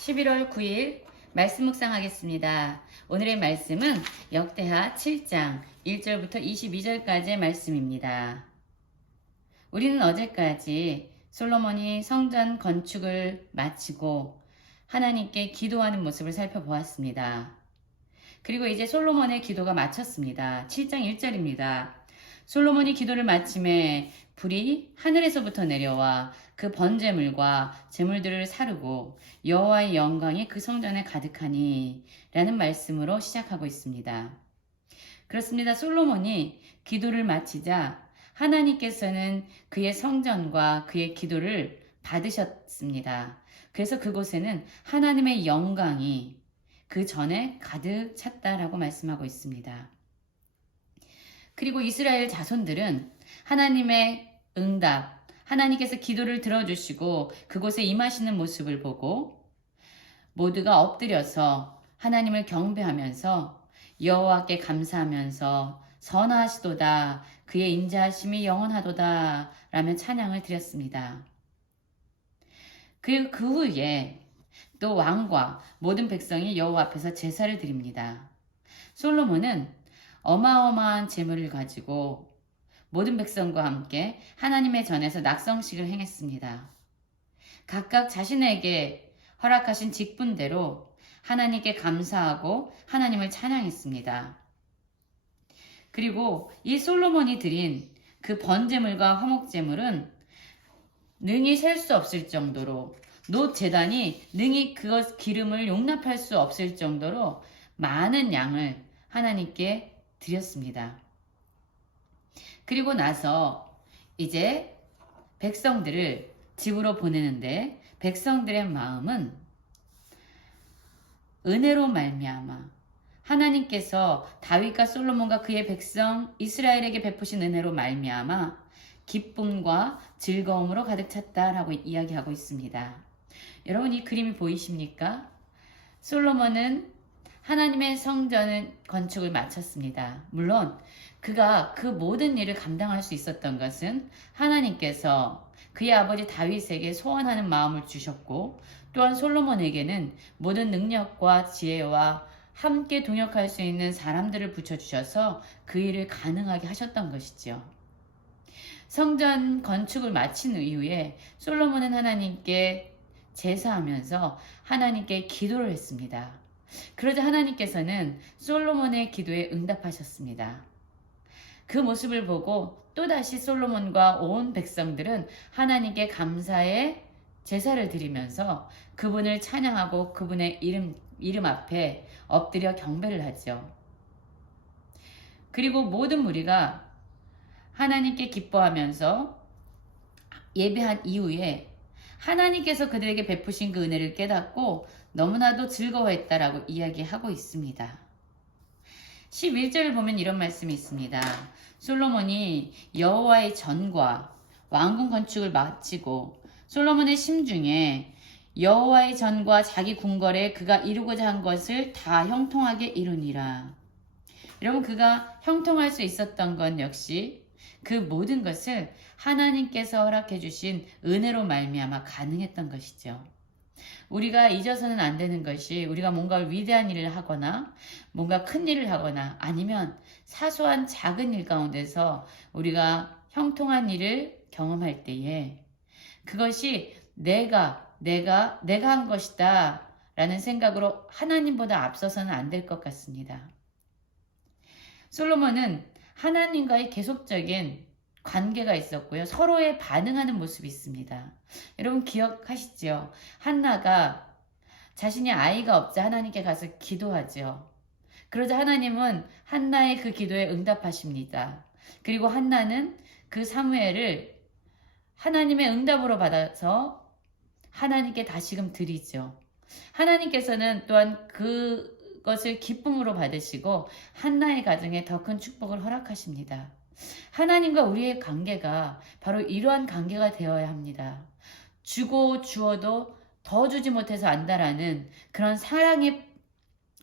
11월 9일 말씀 묵상하겠습니다. 오늘의 말씀은 역대하 7장 1절부터 22절까지의 말씀입니다. 우리는 어제까지 솔로몬이 성전 건축을 마치고 하나님께 기도하는 모습을 살펴보았습니다. 그리고 이제 솔로몬의 기도가 마쳤습니다. 7장 1절입니다. 솔로몬이 기도를 마침에 불이 하늘에서부터 내려와 그 번제물과 제물들을 사르고 여호와의 영광이 그 성전에 가득하니 라는 말씀으로 시작하고 있습니다. 그렇습니다. 솔로몬이 기도를 마치자 하나님께서는 그의 성전과 그의 기도를 받으셨습니다. 그래서 그곳에는 하나님의 영광이 그 전에 가득 찼다라고 말씀하고 있습니다. 그리고 이스라엘 자손들은 하나님의 응답, 하나님께서 기도를 들어주시고 그곳에 임하시는 모습을 보고 모두가 엎드려서 하나님을 경배하면서 여호와께 감사하면서 선하시도다, 그의 인자하심이 영원하도다 라며 찬양을 드렸습니다. 그 후에 또 왕과 모든 백성이 여호와 앞에서 제사를 드립니다. 솔로몬은 어마어마한 제물을 가지고 모든 백성과 함께 하나님의 전에서 낙성식을 행했습니다. 각각 자신에게 허락하신 직분대로 하나님께 감사하고 하나님을 찬양했습니다. 그리고 이 솔로몬이 드린 그 번제물과 화목제물은 능히 셀 수 없을 정도로 놋 제단이 능히 그것 기름을 용납할 수 없을 정도로 많은 양을 하나님께 드렸습니다. 그리고 나서 이제 백성들을 집으로 보내는데 백성들의 마음은 은혜로 말미암아 하나님께서 다윗과 솔로몬과 그의 백성 이스라엘에게 베푸신 은혜로 말미암아 기쁨과 즐거움으로 가득 찼다라고 이야기하고 있습니다. 여러분, 이 그림이 보이십니까? 솔로몬은 하나님의 성전 건축을 마쳤습니다. 물론 그가 그 모든 일을 감당할 수 있었던 것은 하나님께서 그의 아버지 다윗에게 소원하는 마음을 주셨고, 또한 솔로몬에게는 모든 능력과 지혜와 함께 동역할 수 있는 사람들을 붙여주셔서 그 일을 가능하게 하셨던 것이죠. 성전 건축을 마친 이후에 솔로몬은 하나님께 제사하면서 하나님께 기도를 했습니다. 그러자 하나님께서는 솔로몬의 기도에 응답하셨습니다. 그 모습을 보고 또다시 솔로몬과 온 백성들은 하나님께 감사의 제사를 드리면서 그분을 찬양하고 그분의 이름 앞에 엎드려 경배를 하죠. 그리고 모든 무리가 하나님께 기뻐하면서 예배한 이후에 하나님께서 그들에게 베푸신 그 은혜를 깨닫고 너무나도 즐거워했다라고 이야기하고 있습니다. 11절을 보면 이런 말씀이 있습니다. 솔로몬이 여호와의 전과 왕궁 건축을 마치고 솔로몬의 심중에 여호와의 전과 자기 궁궐에 그가 이루고자 한 것을 다 형통하게 이루니라. 여러분, 그가 형통할 수 있었던 건 역시 그 모든 것을 하나님께서 허락해 주신 은혜로 말미암아 가능했던 것이죠. 우리가 잊어서는 안 되는 것이, 우리가 뭔가 위대한 일을 하거나 뭔가 큰 일을 하거나 아니면 사소한 작은 일 가운데서 우리가 형통한 일을 경험할 때에 그것이 내가 한 것이다 라는 생각으로 하나님보다 앞서서는 안 될 것 같습니다. 솔로몬은 하나님과의 계속적인 관계가 있었고요. 서로에 반응하는 모습이 있습니다. 여러분 기억하시죠? 한나가 자신이 아이가 없자 하나님께 가서 기도하죠. 그러자 하나님은 한나의 그 기도에 응답하십니다. 그리고 한나는 그 사무엘을 하나님의 응답으로 받아서 하나님께 다시금 드리죠. 하나님께서는 또한 그것을 기쁨으로 받으시고 한나의 가정에 더 큰 축복을 허락하십니다. 하나님과 우리의 관계가 바로 이러한 관계가 되어야 합니다. 주고 주어도 더 주지 못해서 안다라는 그런 사랑의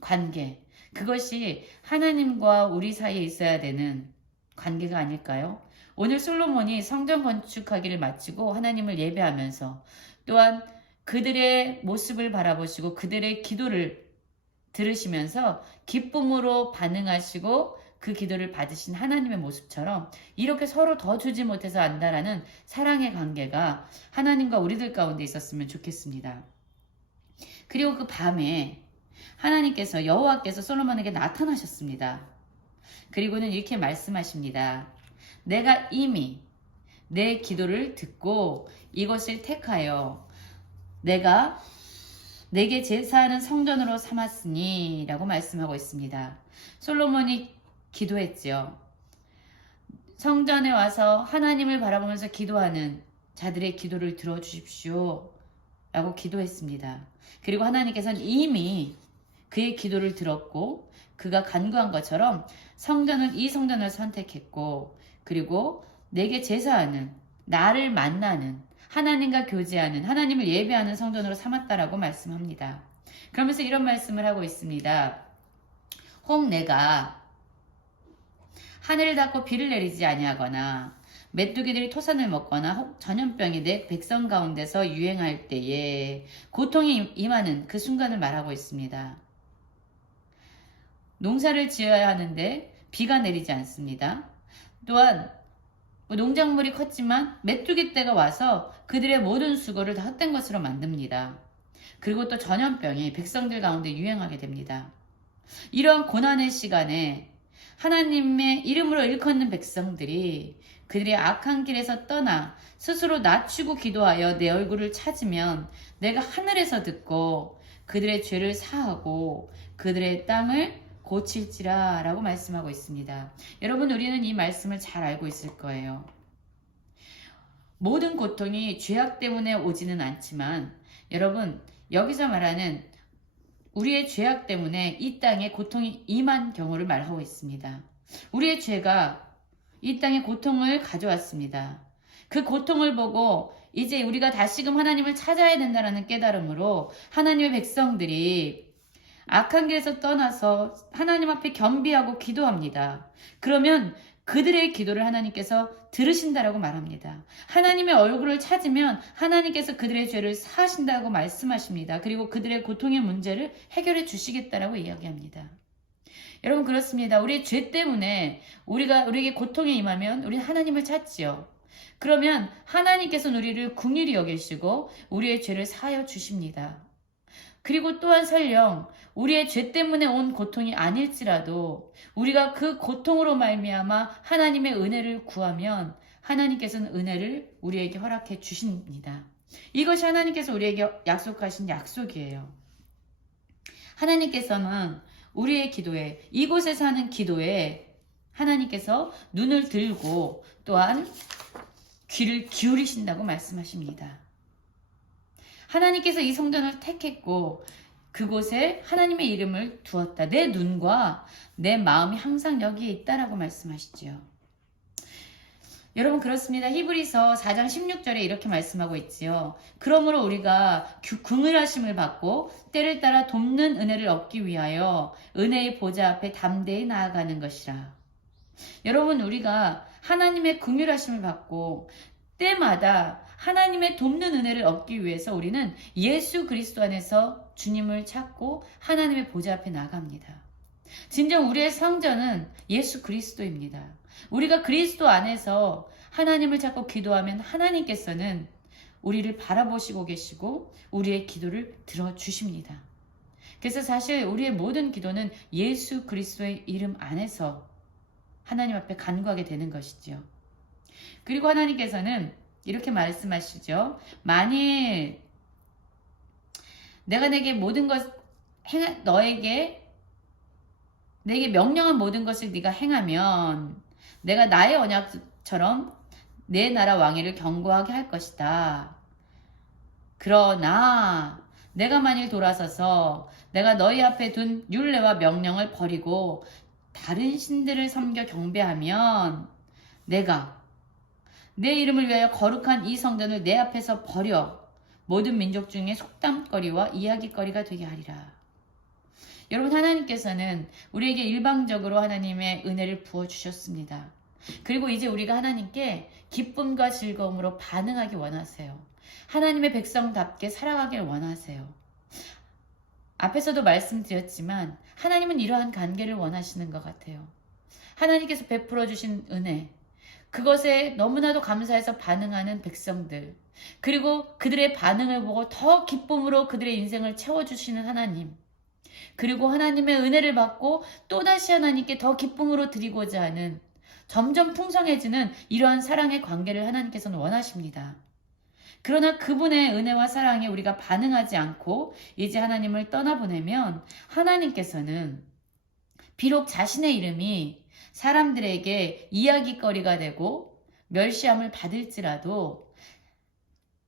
관계, 그것이 하나님과 우리 사이에 있어야 되는 관계가 아닐까요? 오늘 솔로몬이 성전 건축하기를 마치고 하나님을 예배하면서 또한 그들의 모습을 바라보시고 그들의 기도를 들으시면서 기쁨으로 반응하시고 그 기도를 받으신 하나님의 모습처럼 이렇게 서로 더 주지 못해서 안다라는 사랑의 관계가 하나님과 우리들 가운데 있었으면 좋겠습니다. 그리고 그 밤에 하나님께서 여호와께서 솔로몬에게 나타나셨습니다. 그리고는 이렇게 말씀하십니다. 내가 이미 내 기도를 듣고 이것을 택하여 내가 내게 제사하는 성전으로 삼았으니 라고 말씀하고 있습니다. 솔로몬이 기도했지요. 성전에 와서 하나님을 바라보면서 기도하는 자들의 기도를 들어주십시오 라고 기도했습니다. 그리고 하나님께서는 이미 그의 기도를 들었고 그가 간구한 것처럼 이 성전을 선택했고 그리고 내게 제사하는 나를 만나는 하나님과 교제하는 하나님을 예배하는 성전으로 삼았다라고 말씀합니다. 그러면서 이런 말씀을 하고 있습니다. 혹 내가 하늘을 닫고 비를 내리지 아니하거나 메뚜기들이 토산을 먹거나 혹 전염병이 내 백성 가운데서 유행할 때에 고통이 임하는 그 순간을 말하고 있습니다. 농사를 지어야 하는데 비가 내리지 않습니다. 또한 농작물이 컸지만 메뚜기 떼가 와서 그들의 모든 수고를 다 헛된 것으로 만듭니다. 그리고 또 전염병이 백성들 가운데 유행하게 됩니다. 이러한 고난의 시간에 하나님의 이름으로 일컫는 백성들이 그들의 악한 길에서 떠나 스스로 낮추고 기도하여 내 얼굴을 찾으면 내가 하늘에서 듣고 그들의 죄를 사하고 그들의 땅을 고칠지라 라고 말씀하고 있습니다. 여러분, 우리는 이 말씀을 잘 알고 있을 거예요. 모든 고통이 죄악 때문에 오지는 않지만 여러분, 여기서 말하는 우리의 죄악 때문에 이 땅에 고통이 임한 경우를 말하고 있습니다. 우리의 죄가 이 땅에 고통을 가져왔습니다. 그 고통을 보고 이제 우리가 다시금 하나님을 찾아야 된다는 깨달음으로 하나님의 백성들이 악한 길에서 떠나서 하나님 앞에 겸비하고 기도합니다. 그러면 그들의 기도를 하나님께서 들으신다라고 말합니다. 하나님의 얼굴을 찾으면 하나님께서 그들의 죄를 사하신다고 말씀하십니다. 그리고 그들의 고통의 문제를 해결해 주시겠다라고 이야기합니다. 여러분, 그렇습니다. 우리의 죄 때문에 우리에게 고통이 임하면 우리는 하나님을 찾지요. 그러면 하나님께서는 우리를 긍휼히 여기시고 우리의 죄를 사하여 주십니다. 그리고 또한 설령 우리의 죄 때문에 온 고통이 아닐지라도 우리가 그 고통으로 말미암아 하나님의 은혜를 구하면 하나님께서는 은혜를 우리에게 허락해 주십니다. 이것이 하나님께서 우리에게 약속하신 약속이에요. 하나님께서는 우리의 기도에, 이곳에서 하는 기도에 하나님께서 눈을 들고 또한 귀를 기울이신다고 말씀하십니다. 하나님께서 이 성전을 택했고 그곳에 하나님의 이름을 두었다. 내 눈과 내 마음이 항상 여기에 있다라고 말씀하시지요. 여러분, 그렇습니다. 히브리서 4장 16절에 이렇게 말씀하고 있지요. 그러므로 우리가 긍휼하심을 받고 때를 따라 돕는 은혜를 얻기 위하여 은혜의 보좌 앞에 담대히 나아가는 것이라. 여러분, 우리가 하나님의 긍휼하심을 받고 때마다 하나님의 돕는 은혜를 얻기 위해서 우리는 예수 그리스도 안에서 주님을 찾고 하나님의 보좌 앞에 나갑니다. 진정 우리의 성전은 예수 그리스도입니다. 우리가 그리스도 안에서 하나님을 찾고 기도하면 하나님께서는 우리를 바라보시고 계시고 우리의 기도를 들어주십니다. 그래서 사실 우리의 모든 기도는 예수 그리스도의 이름 안에서 하나님 앞에 간구하게 되는 것이죠. 그리고 하나님께서는 이렇게 말씀하시죠. 만일 내가 내게 모든 것 내게 명령한 모든 것을 네가 행하면 내가 나의 언약처럼 내 나라 왕위를 견고하게 할 것이다. 그러나 내가 만일 돌아서서 내가 너희 앞에 둔 율례와 명령을 버리고 다른 신들을 섬겨 경배하면 내가 내 이름을 위하여 거룩한 이 성전을 내 앞에서 버려 모든 민족 중에 속담거리와 이야기거리가 되게 하리라. 여러분, 하나님께서는 우리에게 일방적으로 하나님의 은혜를 부어주셨습니다. 그리고 이제 우리가 하나님께 기쁨과 즐거움으로 반응하기 원하세요. 하나님의 백성답게 살아가길 원하세요. 앞에서도 말씀드렸지만 하나님은 이러한 관계를 원하시는 것 같아요. 하나님께서 베풀어 주신 은혜, 그것에 너무나도 감사해서 반응하는 백성들, 그리고 그들의 반응을 보고 더 기쁨으로 그들의 인생을 채워주시는 하나님, 그리고 하나님의 은혜를 받고 또다시 하나님께 더 기쁨으로 드리고자 하는 점점 풍성해지는 이러한 사랑의 관계를 하나님께서는 원하십니다. 그러나 그분의 은혜와 사랑에 우리가 반응하지 않고 이제 하나님을 떠나보내면 하나님께서는 비록 자신의 이름이 사람들에게 이야기거리가 되고 멸시함을 받을지라도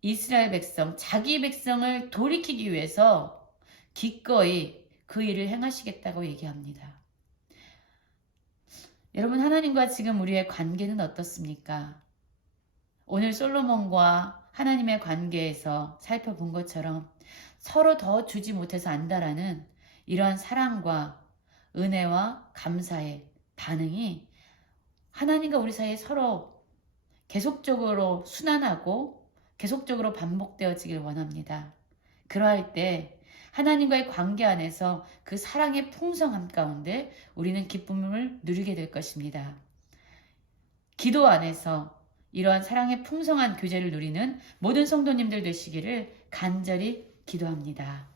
이스라엘 백성, 자기 백성을 돌이키기 위해서 기꺼이 그 일을 행하시겠다고 얘기합니다. 여러분, 하나님과 지금 우리의 관계는 어떻습니까? 오늘 솔로몬과 하나님의 관계에서 살펴본 것처럼 서로 더 주지 못해서 안다라는 이러한 사랑과 은혜와 감사의 반응이 하나님과 우리 사이에 서로 계속적으로 순환하고 계속적으로 반복되어지길 원합니다. 그러할 때 하나님과의 관계 안에서 그 사랑의 풍성함 가운데 우리는 기쁨을 누리게 될 것입니다. 기도 안에서 이러한 사랑의 풍성한 교제를 누리는 모든 성도님들 되시기를 간절히 기도합니다.